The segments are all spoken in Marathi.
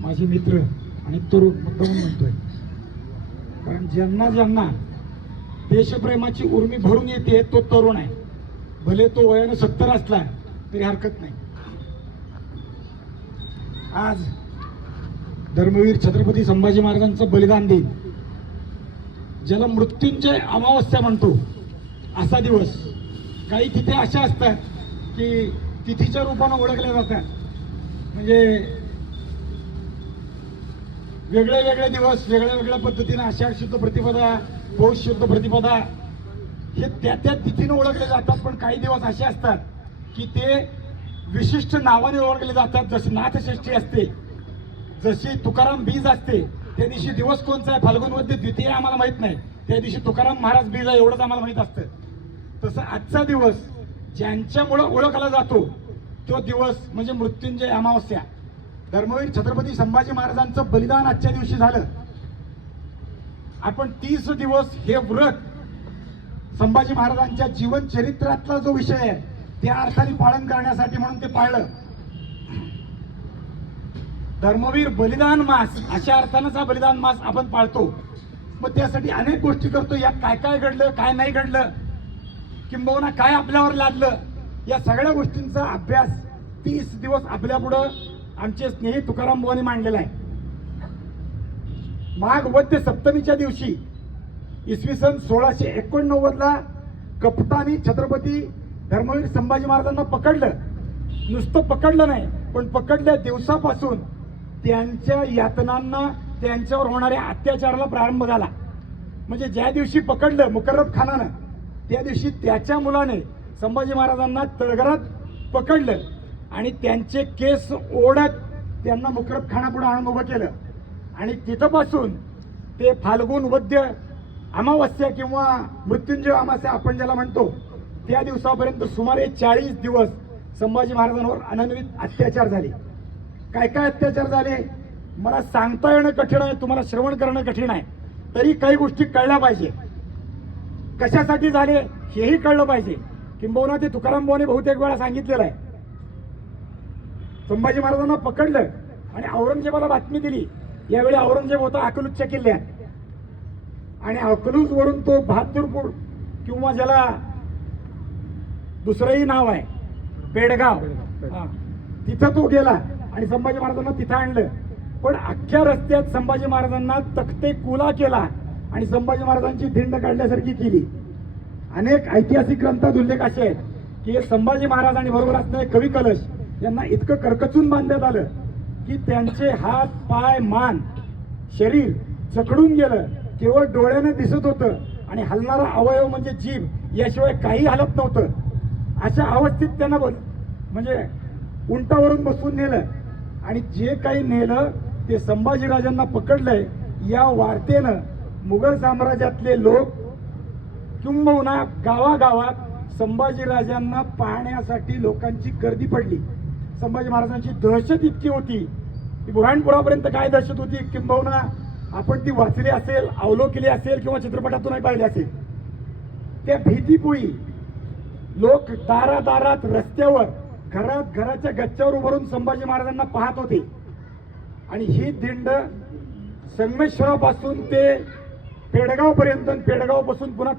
माझे मित्र आणि तरुण मुद्दामून म्हणतोय, कारण ज्यांना ज्यांना देशप्रेमाची उर्मी भरून येते तो तरुण आहे. भले तो वयाने 70 असला तरी हरकत नाही. आज धर्मवीर छत्रपती संभाजी महाराजांचं बलिदान दिन, ज्याला मृत्यूंजय अमावस्या म्हणतो, असा दिवस. काही तिथे अशा असतात की तिथीच्या रूपानं ओळखल्या जातात. म्हणजे वेगळे वेगळे दिवस वेगळ्या वेगळ्या पद्धतीने आषाढ शुद्ध प्रतिपदा, पौष शुद्ध प्रतिपदा हे त्या त्या तिथीनं ओळखले जातात. पण काही दिवस असे असतात की ते विशिष्ट नावाने ओळखले जातात. जशी नाथषष्ठी असते, जशी तुकाराम बीज असते. त्या दिवशी दिवस कोणचा आहे, फाल्गुन वद्य द्वितीय आम्हाला माहित नाही, त्या दिवशी तुकाराम महाराज बीज आहे एवढंच आम्हाला माहित असतं. तसं आजचा दिवस ज्यांच्यामुळे ओळखला जातो तो दिवस म्हणजे मृत्युंजय अमावस्या. धर्मवीर छत्रपती संभाजी महाराजांचं बलिदान आजच्या दिवशी झालं. आपण 30 दिवस हे व्रत संभाजी महाराजांच्या जीवन चरित्रातला जो विषय आहे त्या अर्थाने पालन करण्यासाठी म्हणून ते पाळलं. धर्मवीर बलिदान मास अशा अर्थानंच हा बलिदान मास आपण पाळतो. मग त्यासाठी अनेक गोष्टी करतो. यात काय काय घडलं, काय नाही घडलं, किंबहुना काय आपल्यावर लादलं, या सगळ्या गोष्टींचा अभ्यास 30 दिवस आपल्या पुढं आमचे स्नेही तुकाराम बुवांनी मांडलेला आहे. माघ वद्य सप्तमीच्या दिवशी इसवी सन 1689 कपटाने छत्रपती धर्मवीर संभाजी महाराजांना पकडलं. नुसतं पकडलं नाही, पण पकडल्या दिवसापासून त्यांच्या यातनांना, त्यांच्यावर होणाऱ्या अत्याचाराला प्रारंभ झाला. म्हणजे ज्या दिवशी पकडलं मुकर्रब खानानं, त्या दिवशी त्याच्या मुलाने संभाजी महाराजांना तळघरात पकडलं आणि त्यांचे केस ओढत त्यांना मुकर्रब खानापुढे आणून उभं केलं. आणि तिथपासून ते फाल्गुन वद्य अमावस्या किंवा मृत्युंजय अमावस्या आपण ज्याला म्हणतो, त्या दिवसापर्यंत सुमारे 40 दिवस संभाजी महाराजांवर अनन्वित अत्याचार झाले. काय काय अत्याचार झाले मला सांगता येणं कठीण आहे, तुम्हाला श्रवण करणं कठीण आहे. तरी काही गोष्टी कळल्या पाहिजे. कशासाठी झाले हेही कळलं पाहिजे. किंबहुना ते तुकाराम बुवांनी बहुतेक वेळा सांगितलेलं आहे. संभाजी महाराजांना पकडलं आणि औरंगजेबाला बातमी दिली. यावेळी औरंगजेब होता अकलूजच्या किल्ल्यात आणि अकलूज वरून तो बहादूरपूर किंवा ज्याला दुसरंही नाव आहे पेडगाव, तिथं तो गेला आणि संभाजी महाराजांना तिथं आणलं. पण अख्ख्या रस्त्यात संभाजी महाराजांना तख्ते कुला केला आणि संभाजी महाराजांची धिंड काढल्यासारखी केली. अनेक ऐतिहासिक ग्रंथात उल्लेख असे आहेत की संभाजी महाराज आणि बरोबर असणारे कवी कलश यांना इतकं करकचून बांधण्यात आलं की त्यांचे हात, पाय, मान, शरीर जखडून गेलं. केवळ डोळ्याने दिसत होतं आणि हलणारा अवयव म्हणजे जीभ याशिवाय काही हलत नव्हतं. अशा अवस्थेत त्यांना म्हणजे उंटावरून बसवून नेलं आणि जे काही नेलं ते संभाजीराजांना पकडलंय. या वार्तेनं मुघल साम्राज्यातले लोक किंबहुना गावागावात संभाजीराजांना पाहण्यासाठी लोकांची गर्दी पडली. संभाजी महाराजांची दहशत इतकी होती की बुऱ्हाणपुरापर्यंत काय दहशत होती किंबहुना आपण ती वाचली असेल, अवलोकली असेल किंवा चित्रपटातूनही पाहिली असेल. त्या भीतीपोई लोक दारादारात, रस्त्यावर, घरात, घराच्या गच्च्यावर उभारून संभाजी महाराजांना पाहत होते. आणि ही दिंड संगमेश्वरापासून ते पेडगाव पर्यंत, पेडगावपासून पुन्हा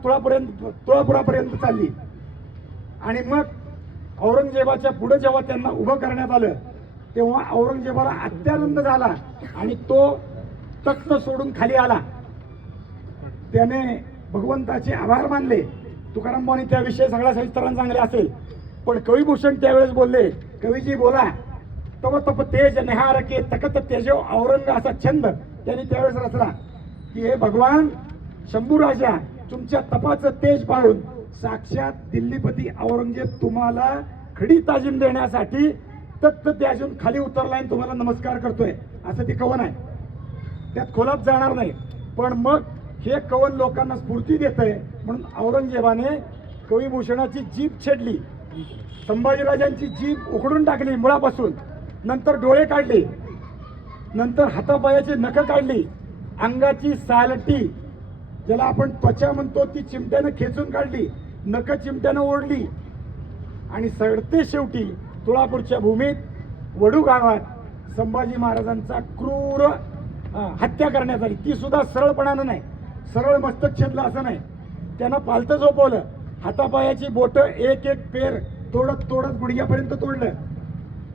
तुळापुरापर्यंत चालली. आणि मग औरंगजेबाच्या पुढे जेव्हा त्यांना उभं करण्यात आलं तेव्हा औरंगजेबाला अत्यानंद झाला आणि तो तख्त सोडून खाली आला. त्याने भगवंताचे आभार मानले. तुकाराम बुवांनी त्याविषयी सगळ्या सविस्तरांना सांगले असेल, पण कविभूषण त्यावेळेस बोलले, कवीजी बोला, तव तप तेज निहार के तकत तेजो औरंग असा छंद त्यांनी त्यावेळेस रचला की हे भगवान शंभू राजा, तुमच्या तपाचं तेज पाहून साक्षात दिल्लीपती औरंगजेब तुम्हाला खडी ताजीम देण्यासाठी तत्त त्याजून खाली उतरलाय आणि तुम्हाला नमस्कार करतोय, असं ते कवन आहे. त्यात खोलात जाणार नाही. पण मग हे कवन लोकांना स्फूर्ती देतंय म्हणून औरंगजेबाने कविभूषणाची जीभ छेडली, संभाजीराजांची जीभ उखडून टाकली मुळापासून, नंतर डोळे काढले, नंतर हातापायाची नखं काढली, अंगाची सालटी ज्याला आपण त्वचा म्हणतो ती चिमट्यानं खेचून काढली, नखं चिमट्यानं ओढली आणि सरते शेवटी तुळापूरच्या भूमीत वडू गावात संभाजी महाराजांचा क्रूर हत्या करण्यात आली. ती सुद्धा सरळपणानं नाही, सरळ मस्तक छेदलं असं नाही, त्यांना पालतं झोपवलं, हातापायाची बोटं एक एक पेर तोडत तोडत गुडघ्यापर्यंत तोडलं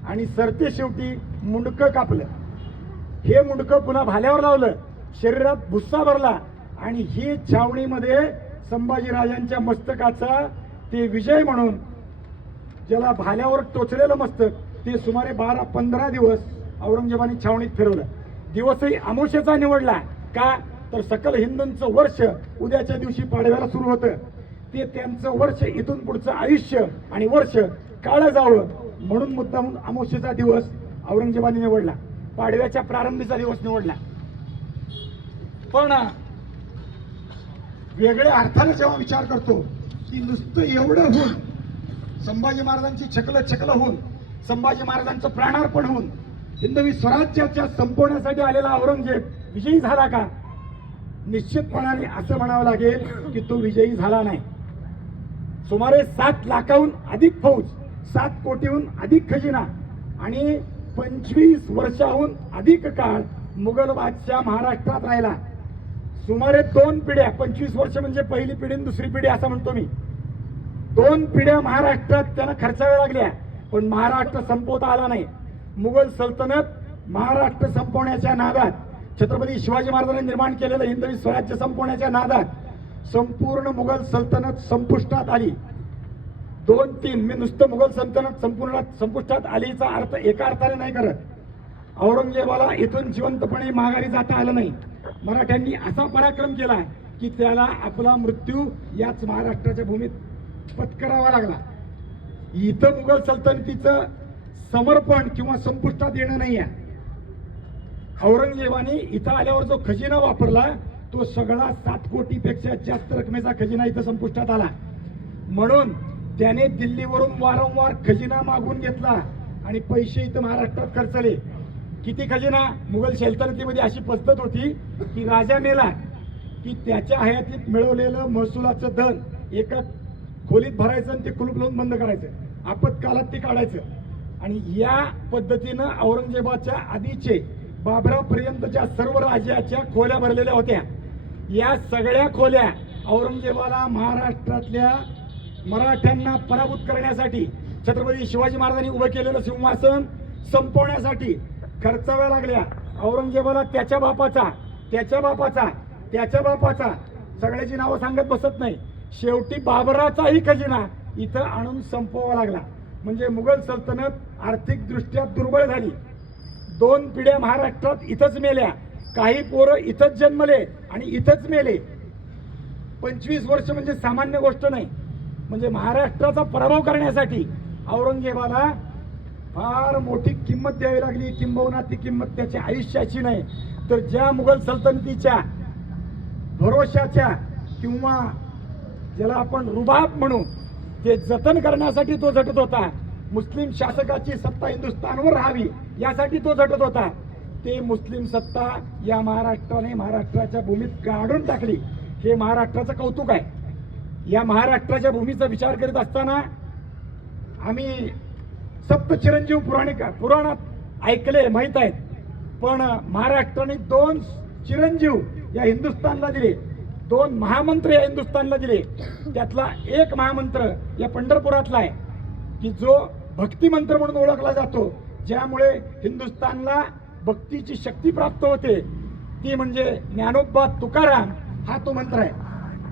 आणि सरते शेवटी मुंडकं कापलं. हे मुंडकं पुन्हा भाल्यावर लावलं, शरीरात भुस्सा भरला आणि ही छावणीमध्ये संभाजीराजांच्या मस्तकाचा ते विजय म्हणून, ज्याला भाल्यावर टोचलेलं मस्तक, ते सुमारे 12-15 दिवस औरंगजेबाने छावणीत फिरवलं. दिवसही अमावस्येचा निवडला का, तर सकल हिंदूंचं वर्ष उद्याच्या दिवशी पाडव्याला सुरू होतं. ते त्यांचं वर्ष, इथून पुढचं आयुष्य आणि वर्ष काळं जावं म्हणून मुद्दामून अमावस्येचा दिवस औरंगजेबाने निवडला, पाडव्याच्या प्रारंभीचा दिवस निवडला. पण वेगळ्या अर्थाने जेव्हा विचार करतो की नुसतं एवढं होऊन, संभाजी महाराजांची छकल होऊन, संभाजी महाराजांचं प्राणार्पण होऊन हिंदवी स्वराज्याच्या संपवण्यासाठी आलेला औरंगजेब विजयी झाला का? निश्चितपणाने असं म्हणावं लागेल की तो विजयी झाला नाही. सुमारे 7 लाखाहून अधिक फौज, 7 कोटीहून अधिक खजिना आणि 25 वर्षाहून अधिक काळ मुघल बादशाह महाराष्ट्रात राहिला. सुमारे 2 पिढ्या, 25 वर्ष म्हणजे पहिली पिढी आणि दुसरी पिढी असं म्हणतो मी, 2 पिढ्या महाराष्ट्रात त्यांना खर्चाव्या लागल्या, पण महाराष्ट्र संपवता आला नाही. मुघल सल्तनत महाराष्ट्र संपवण्याच्या नादात, छत्रपती शिवाजी महाराजांनी निर्माण केलेलं हिंदवी स्वराज्य संपवण्याच्या नादात संपूर्ण मुघल सल्तनत संपुष्टात आली. 2-3 मी नुसतं मुघल सल्तनत संपूर्ण संपुष्टात आलीचा अर्थ एका अर्थाने नाही करत. औरंगजेबाला इथून जिवंतपणे माघारी जाता आलं नाही. मराठ्यांनी असा पराक्रम केला की त्याला आपला मृत्यू याच महाराष्ट्राच्या भूमीत पत्करावा लागला. इथं मुघल सल्तनतीचं समर्पण किंवा संपुष्टात येणं नाही आहे. औरंगजेबाने इथं आल्यावर जो खजिना वापरला तो सगळा 7 कोटीपेक्षा जास्त रकमेचा खजिना इथं संपुष्टात आला. म्हणून त्याने दिल्लीवरून वारंवार खजिना मागून घेतला आणि पैसे इथं महाराष्ट्रात खर्चले. किती खजिना? मुघल सल्तनतीमध्ये अशी पद्धत होती की राजा मेला की त्याच्या हयातीत मिळवलेलं महसुलाचं धन एका खोलीत भरायचं आणि ते कुलूप लावून बंद करायचं, आपत्कालात ते काढायचं. आणि या पद्धतीनं औरंगजेबाच्या आधीचे बाबरापर्यंतच्या सर्व राज्याच्या खोल्या भरलेल्या होत्या. या सगळ्या खोल्या औरंगजेबाला महाराष्ट्रातल्या मराठ्यांना पराभूत करण्यासाठी, छत्रपती शिवाजी महाराजांनी उभं केलेलं सिंहासन संपवण्यासाठी खर्चाव्या लागल्या. औरंगजेबाला त्याच्या बापाचा सगळ्याची नावं सांगत बसत नाही, शेवटी बाबराचाही खजिना इथं आणून संपवावा लागला. म्हणजे मुघल सल्तनत आर्थिक दृष्ट्या दुर्बळ झाली. 2 पिढ्या महाराष्ट्रात इथंच मेल्या, काही पोरं इथंच जन्मले आणि इथंच मेले. 25 वर्ष म्हणजे सामान्य गोष्ट नाही. म्हणजे महाराष्ट्राचा पराभव करण्यासाठी औरंगजेबाला फार मोठी किंमत द्यावी लागली. किंबहुना ती किंमत त्याच्या आयुष्याची नाही, तर ज्या मुघल सल्तनतीच्या भरोशाच्या किंवा ज्याला आपण रुबाब म्हणू ते जतन करण्यासाठी तो झटत होता. मुस्लिम शासकाची सत्ता हिंदुस्थानवर राहावी यासाठी तो झटत होता. ते मुस्लिम सत्ता या महाराष्ट्राने महाराष्ट्राच्या भूमीत काढून टाकली. हे महाराष्ट्राचं कौतुक आहे. या महाराष्ट्राच्या भूमीचा विचार करीत असताना आम्ही सप्त चिरंजीव पुराणात ऐकले, माहीत आहेत, पण महाराष्ट्राने 2 चिरंजीव या हिंदुस्थानला दिले, 2 महामंत्र या हिंदुस्थानला दिले. त्यातला एक महामंत्र या पंढरपुरातला आहे की जो भक्तिमंत्र म्हणून ओळखला जातो, ज्यामुळे हिंदुस्थानला भक्तीची शक्ती प्राप्त होते. ती म्हणजे ज्ञानोबा तुकाराम हा तो मंत्र आहे.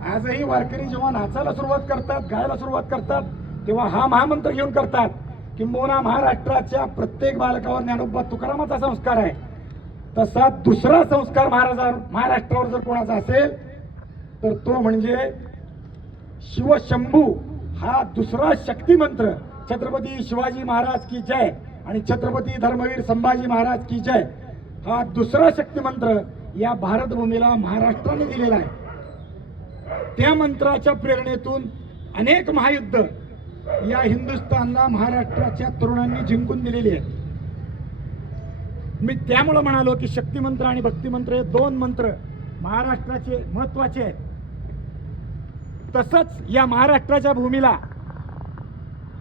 आजही वारकरी जेव्हा नाचायला सुरुवात करतात, गायला सुरुवात करतात, तेव्हा हा महामंत्र घेऊन करतात. किंबहुना महाराष्ट्राच्या प्रत्येक बालकावर ज्ञानोबा तुकारामाचा संस्कार आहे. तसा दुसरा संस्कार महाराष्ट्रावर जर कोणाचा असेल तर तो म्हणजे शिवशंभू हा दुसरा शक्तिमंत्र. छत्रपती शिवाजी महाराज की जय आणि छत्रपती धर्मवीर संभाजी महाराज की जय हा दुसरा शक्तिमंत्र या भारतभूमीला महाराष्ट्राने दिलेला आहे. त्या मंत्राच्या प्रेरणेतून अनेक महायुद्ध या हिंदुस्थानला महाराष्ट्राच्या तरुणांनी जिंकून दिलेली आहेत. मी त्यामुळे म्हणालो की शक्तिमंत्र आणि भक्तिमंत्र हे 2 मंत्र महाराष्ट्राचे महत्वाचे आहेत. तसंच या महाराष्ट्राच्या भूमीला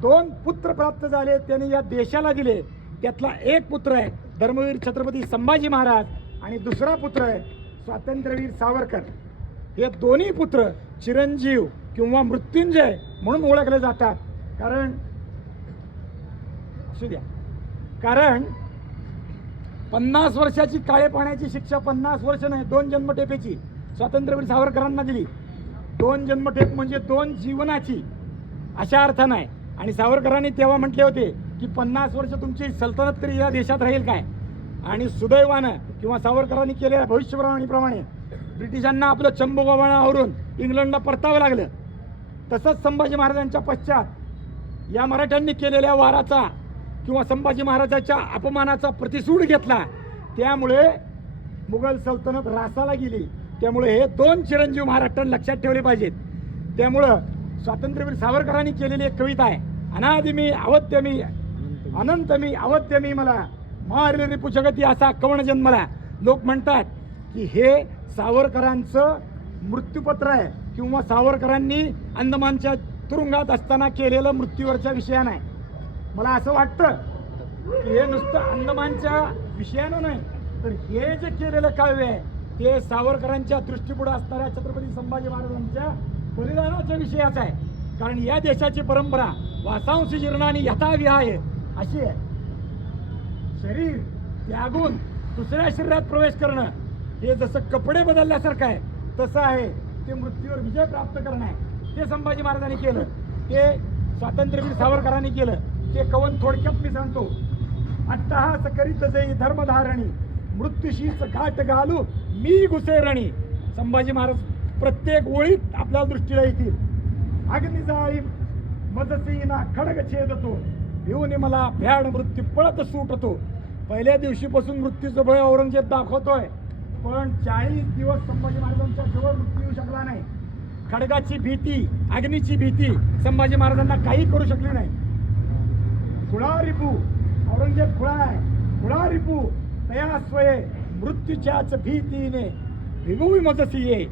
2 पुत्र प्राप्त झाले, त्यांनी या देशाला दिले. त्यातला एक पुत्र आहे धर्मवीर छत्रपती संभाजी महाराज आणि दुसरा पुत्र आहे स्वातंत्र्यवीर सावरकर. हे दोन्ही पुत्र चिरंजीव किंवा मृत्युंजय म्हणून ओळखले जातात. कारण 50 वर्षाची काळे पाण्याची शिक्षा 50 वर्ष नाही 2 जन्मठेपेची स्वातंत्र्यवीर सावरकरांना दिली. 2 जन्मठेप म्हणजे 2 जीवनाची अशा अर्थ नाही. आणि सावरकरांनी तेव्हा म्हटले होते की 50 वर्ष तुमची सल्तनत तरी या देशात राहील काय. आणि सुदैवानं किंवा सावरकरांनी केलेल्या भविष्यवाणीप्रमाणे ब्रिटिशांना आपलं चंबुगव्हाण आवरून इंग्लंडला परतावं लागलं. तसंच संभाजी महाराजांच्या पश्चात या मराठ्यांनी केलेल्या वाराचा किंवा संभाजी महाराजांच्या अपमानाचा प्रतिसूड घेतला. त्यामुळे मुघल सल्तनत रासाला गेली. त्यामुळे हे 2 चिरंजीव महाराष्ट्रात लक्षात ठेवले पाहिजेत. त्यामुळं स्वातंत्र्यवीर सावरकरांनी केलेली एक कविता आहे, अनादि मी अवध्य मी अनंत मी अवध्य मी मला मारले रिपू जगती असा कवण जन्मला. लोक म्हणतात की हे सावरकरांचं मृत्यूपत्र आहे किंवा सावरकरांनी अंदमानच्या तुरुंगात असताना केलेलं मृत्यूवरच्या विषयानं आहे. मला असं वाटतं की हे नुसतं अंदमानच्या विषयानं नाही तर हे जे केलेलं काव्य आहे ते सावरकरांच्या दृष्टीपुढे असणाऱ्या छत्रपती संभाजी महाराजांच्या बलिदानाच्या विषयाचं आहे. कारण या देशाची परंपरा वासांशी जीर्णानी यथाविहाय अशी आहे. शरीर त्यागून दुसऱ्या शरीरात प्रवेश करणं हे जसं कपडे बदलल्यासारखं आहे तसं आहे ते मृत्यूवर विजय प्राप्त करणं आहे. ते संभाजी महाराजांनी केलं, ते स्वातंत्र्यवीर सावरकरांनी केलं. ते कवन थोडक्यात मी सांगतो. अट्टहास करीत जई धर्मधारणी मृत्यूशीच घाट घालू मी घुसेरणी. संभाजी महाराज प्रत्येक ओळीत आपल्या दृष्टीला येतील. अग्निजाळी मजसीना खडग छेदतो भिवून मला भ्याड मृत्यू पळत सुटतो. पहिल्या दिवशीपासून मृत्यूचं भय औरंगजेब दाखवतोय पण 40 दिवस संभाजी महाराजांच्या जवळ मृत्यू येऊ शकला नाही. खडगाची भीती अग्नीची भीती संभाजी महाराजांना काही करू शकली नाही. खुळा रिपू औरंगजेब खुळा आहे. खुळा रिपू तया स्वये मृत्यूच्याच भीतीने भिवू मजसी ये.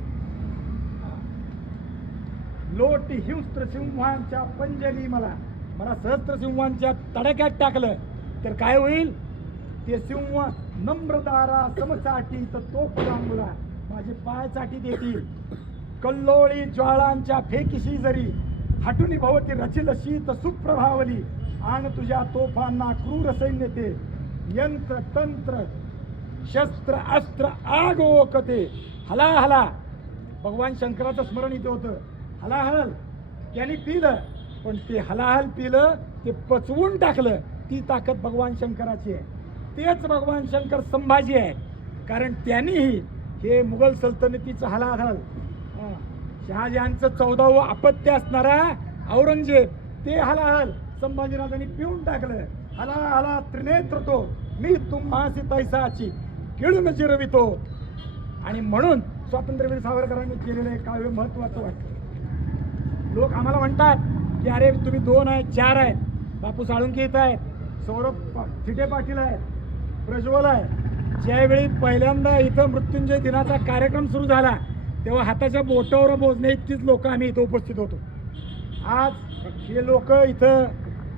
लोट हिंस्त्र सिंहांच्या पंजरी मला सहस्त्र सिंहांच्या तडक्यात टाकलं तर काय होईल. ते सिंह नम्रदारा समसाठी तर तो फुलांमुला माझे पाय चाटी देतील. कल्लोळी ज्वाळांच्या फेकीशी जरी हटुनी भवती रचिल शीत सुप्रभावली. आण तुझ्या तोफांना क्रूर सैन्य ते यंत्र तंत्र शस्त्र अस्त्र आग ओकते. हलाहला भगवान शंकराचं स्मरण इथे होतं. हलाहल त्यांनी पिलं पण ते हलाहल पिलं ते पचवून टाकलं. ती ताकद भगवान शंकराची आहे. तेच भगवान शंकर संभाजी आहे. कारण त्यांनीही हे मुघल सल्तनतीचं हलाहल शहाजहानचं 14वं अपत्य असणारा औरंगजेब ते हलाहल संभाजीराजांनी पिऊन टाकलं. हला त्रिनेत्र तो मी तुम्हासी तैसाची किळून जिरवितो. आणि म्हणून स्वातंत्र्यवीर सावरकरांनी केलेलं काव्य महत्वाचं वाटतं. लोक आम्हाला म्हणतात की अरे तुम्ही 2 आहेत 4 आहेत. बापू साळुंके इथं आहेत, सौरभ थिटे पाटील आहेत, प्रज्वल आहे. ज्यावेळी पहिल्यांदा इथं मृत्युंजय दिनाचा कार्यक्रम सुरू झाला तेव्हा हाताच्या बोटावर मोजणे इतकीच लोक आम्ही इथं उपस्थित होतो. आज हे लोक इथं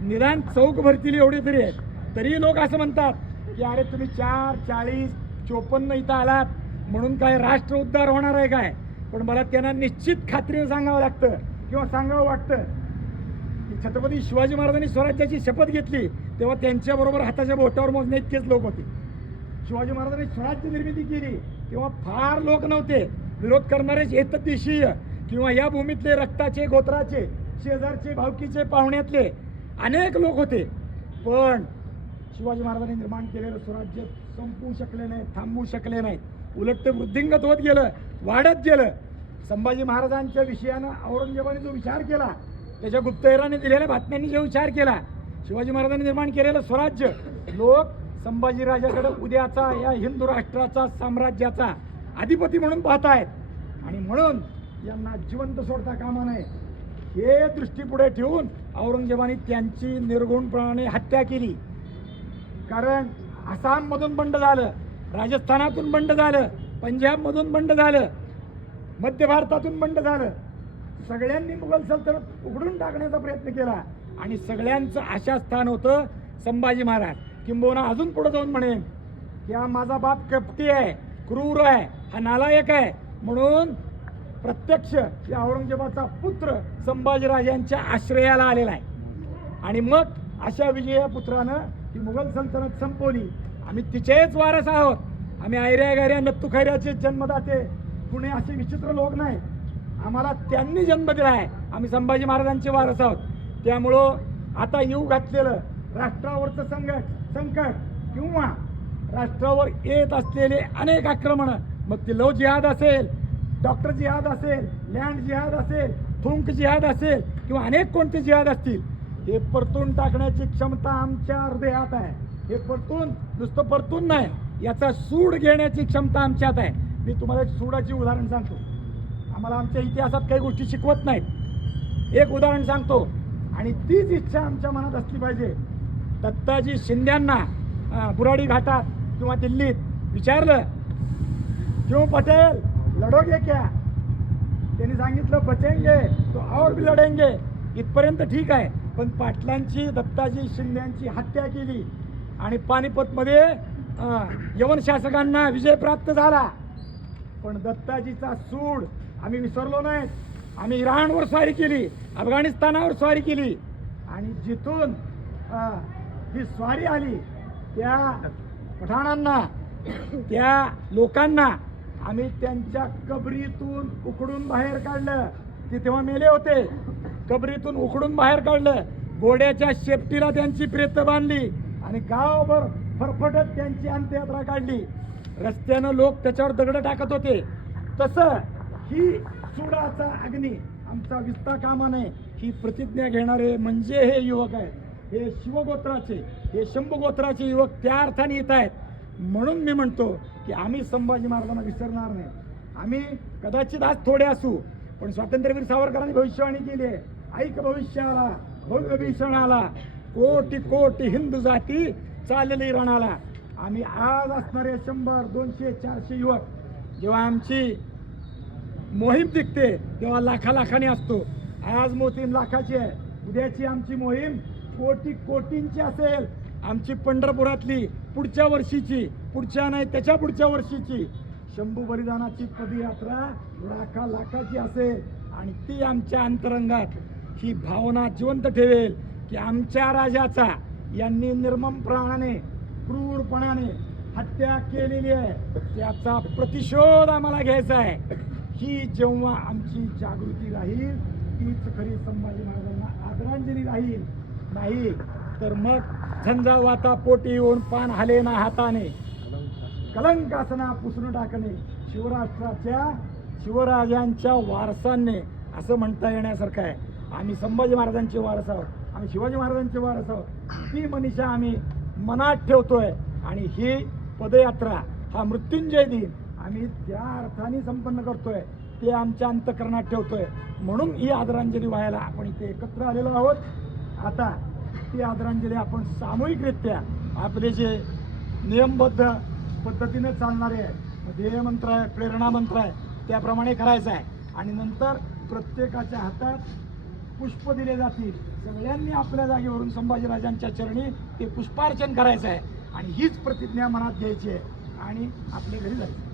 निदान चौक भरतील एवढे तरी आहेत. तरी लोक असं म्हणतात की अरे तुम्ही 4, 40, 54 इथं आलात म्हणून काय राष्ट्र उद्धार होणार आहे काय. पण मला त्यांना निश्चित खात्रीने सांगावं लागतं किंवा सांगावं वाटतं की छत्रपती शिवाजी महाराजांनी स्वराज्याची शपथ घेतली तेव्हा त्यांच्याबरोबर हाताच्या बोटावर मोजणे इतकेच लोक होते. शिवाजी महाराजांनी स्वराज्य निर्मिती केली तेव्हा फार लोक नव्हते. विरोध करणारे एकदेशीय किंवा या भूमीतले रक्ताचे गोत्राचे शेजारचे भावकीचे पाहुण्यातले अनेक लोक होते. पण शिवाजी महाराजांनी निर्माण केलेलं स्वराज्य संपवू शकले नाही, थांबवू शकले नाहीत. उलट ते वृद्धिंगत होत गेलं, वाढत गेलं. संभाजी महाराजांच्या विषयानं औरंगजेबाने जो विचार केला, त्याच्या गुप्तहेराने दिलेल्या बातम्यांनी जो विचार केला, शिवाजी महाराजांनी निर्माण केलेलं स्वराज्य लोक संभाजीराजाकडे उद्याचा या हिंदू राष्ट्राचा साम्राज्याचा अधिपती म्हणून पाहतायत. आणि म्हणून यांना जिवंत सोडता कामा नये हे दृष्टीपुढे ठेवून औरंगजेबाने त्यांची निर्गुणपणाने हत्या केली. कारण आसाममधून बंड झालं, राजस्थानातून बंड झालं, पंजाबमधून बंड झालं, मध्य भारतातून बंड झालं. सगळ्यांनी मुघल सल्तनत उघडून टाकण्याचा प्रयत्न केला आणि सगळ्यांचं आशास्थान होतं संभाजी महाराज. किंबहुना अजून पुढे जाऊन म्हणेन की हा माझा बाप कपटी आहे, क्रूर आहे, हा नालायक आहे, म्हणून प्रत्यक्ष या औरंगजेबाचा पुत्र संभाजीराजांच्या आश्रयाला आलेला आहे. आणि मग अशा विजया पुत्रानं ही मुघल सल्तनत संपवली. आम्ही तिचेच वारस आहोत. आम्ही ऐऱ्या गैऱ्या नत्तू खैऱ्याचे जन्मदाते पुणे असे विचित्र लोक नाही. आम्हाला त्यांनी जन्म दिला आहे. आम्ही संभाजी महाराजांचे वारस आहोत. त्यामुळं आता येऊ घातलेलं राष्ट्रावरचं संकट किंवा राष्ट्रावर येत असलेले अनेक आक्रमणं, मग ते लव जिहाद असेल, डॉक्टर जिहाद असेल, लँड जिहाद असेल, थुंक जिहाद असेल किंवा अनेक कोणते जिहाद असतील, हे परतून टाकण्याची क्षमता आमच्या हृदयात आहे. हे परतून नुसतं परतून नाही, याचा सूड घेण्याची क्षमता आमच्यात आहे. मी तुम्हाला एक सूडाची उदाहरण सांगतो. आम्हाला आमच्या इतिहासात काही गोष्टी शिकवत नाहीत. एक उदाहरण सांगतो आणि तीच इच्छा आमच्या मनात असली पाहिजे. दत्ताजी शिंद्यांना बुराडी घाटात किंवा दिल्लीत विचारलं, क्यों पटेल लढोगे क्या? त्यांनी सांगितलं बचेंगे तो और भी लढेंगे. इथपर्यंत ठीक आहे, पण पाटलांची दत्ताजी शिंद्यांची हत्या केली आणि पानिपतमध्ये यवन शासकांना विजय प्राप्त झाला. पण दत्ताजीचा सूड आम्ही विसरलो नाहीत. आम्ही इराणवर स्वारी केली, अफगाणिस्तानावर स्वारी केली आणि जिथून ही स्वारी आली त्या पठाणांना, त्या लोकांना आम्ही त्यांच्या कबरीतून उकडून बाहेर काढलं. ते तेव्हा मेले होते. कबरीतून उकडून बाहेर काढलं. घोड्याच्या शेपटीला त्यांची प्रेतं बांधली आणि गावभर फरफटत त्यांची अंत्ययात्रा काढली. रस्त्यानं लोक त्याच्यावर दगड टाकत होते. तसं ही सुडाचा अग्नी आमचा विस्ता कामा नये ही प्रतिज्ञा घेणारे म्हणजे हे युवक आहेत. हे शिवगोत्राचे, हे शंभूगोत्राचे युवक त्या अर्थाने येत आहेत. म्हणून मी म्हणतो की आम्ही संभाजी महाराजांना विसरणार नाही. आम्ही कदाचित आज थोडे असू, पण स्वातंत्र्यवीर सावरकरांनी भविष्यवाणी केली आहे, ऐक भविष्याला भव्य भीषण आला, कोटी कोटी हिंदू जाती चालली रणाला. आम्ही आज असणारे 100, 200, 400 युवक जेव्हा आमची मोहीम दिसते तेव्हा लाखाने असतो. आज मोहीम लाखाची आहे, उद्याची आमची मोहीम कोटी कोटींची असेल. आमची पंढरपुरातली पुढच्या वर्षीची, पुढच्या नाही त्याच्या पुढच्या वर्षीची शंभू बलिदानाची पदयात्रा लाखाची असेल. आणि ती आमच्या अंतरंगात ही भावना जिवंत ठेवेल की आमच्या राजाचा यांनी निर्मम प्राणाने, क्रूरपणाने हत्या केलेली आहे, त्याचा प्रतिशोध आम्हाला घ्यायचा आहे. ही जेव्हा आमची जागृती राहील तीच खरी संभाजी महाराजांना आदरांजली राहील. नाही तर मग झंझावाता पोटी येऊन पान हालेना हाताने, कलंक असना पुसून टाकणे. शिवराष्ट्राच्या शिवराजांच्या वारसांनी असं म्हणता येण्यासारखं आहे. आम्ही संभाजी महाराजांचे वारस आहोत, आम्ही शिवाजी महाराजांचे वारस आहोत. ती मनीषा आम्ही मनात ठेवतोय आणि ही पदयात्रा, हा मृत्युंजय दिन आम्ही त्या अर्थाने संपन्न करतोय, ते आमच्या अंतःकरणात ठेवतोय. म्हणून ही आदरांजली व्हायला आपण इथे एकत्र आलेलो आहोत. आता ती आदरांजली आपण सामूहिकरित्या आपले जे नियमबद्ध पद्धतीने चालणारे आहे, ध्येय मंत्र आहे, प्रेरणा मंत्र आहे, त्याप्रमाणे करायचं आहे. आणि नंतर प्रत्येकाच्या हातात पुष्प दिले जातील. सगळ्यांनी आपल्या जागेवरून संभाजीराजांच्या चरणी ते पुष्पार्चन करायचं आहे आणि हीच प्रतिज्ञा मनात घ्यायची आहे आणि आपल्या घरी जायचं.